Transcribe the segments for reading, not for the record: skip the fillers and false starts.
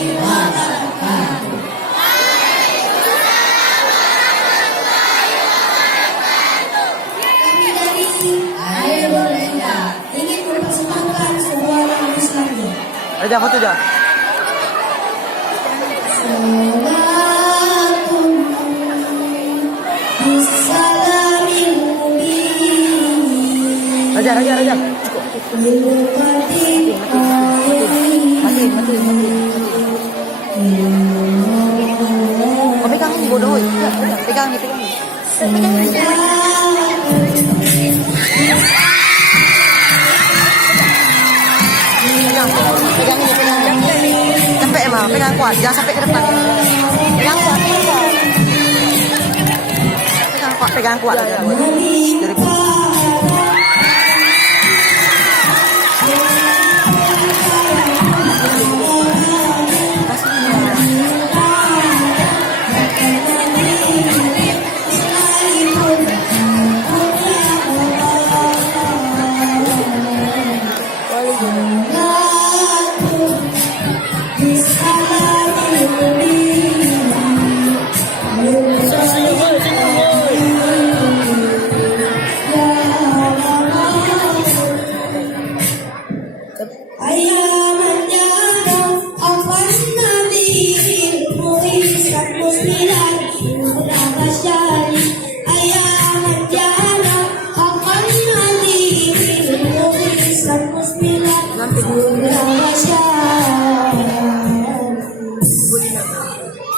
Kami dari Air Berlenda ingin mempersembahkan sebuah lagu Islamnya. Ada foto dah. Raja. Cukup. Mati. Kau pegang ni bodoh. Pegang ni. Pegang ni. Sampai mah, pegang kuat. Jangan sampai ke depan. Pegang kuat. Pegang kuat. Dari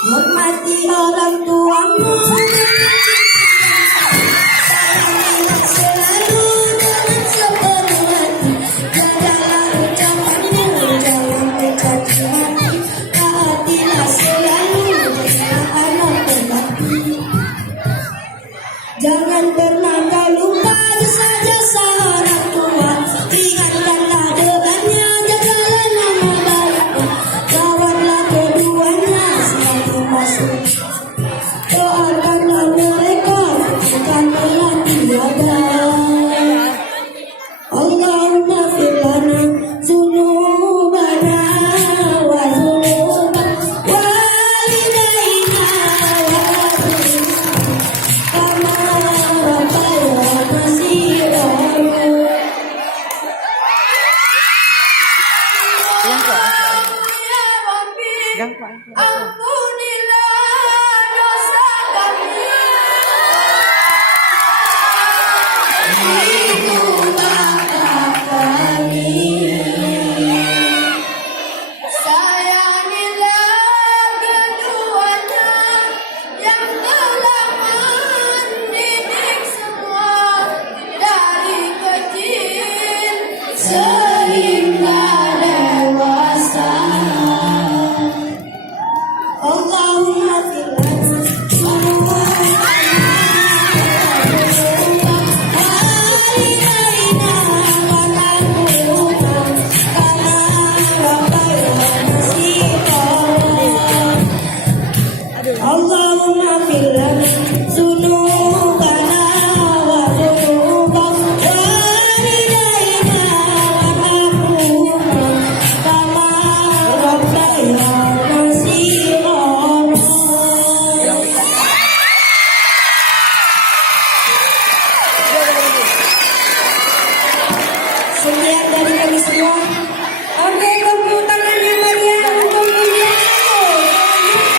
hormati orang tuamu, selalu dengan sepenuh hati, jagalah ucapanmu, jangan mencaci maki, taatilah selalu dengan anak berbakti. Jangan pernah kau lupa jasa-jasa orang tua, ingatkanlah dengannya, jagalah nama baiknya, rawatlah keduanya selalu masuk. Doakanlah mereka bukan telah tiada. Allahumma fir lana dzunubana wa dzunuba walidaina wa kama rabbayana shighara. Pegang kuat.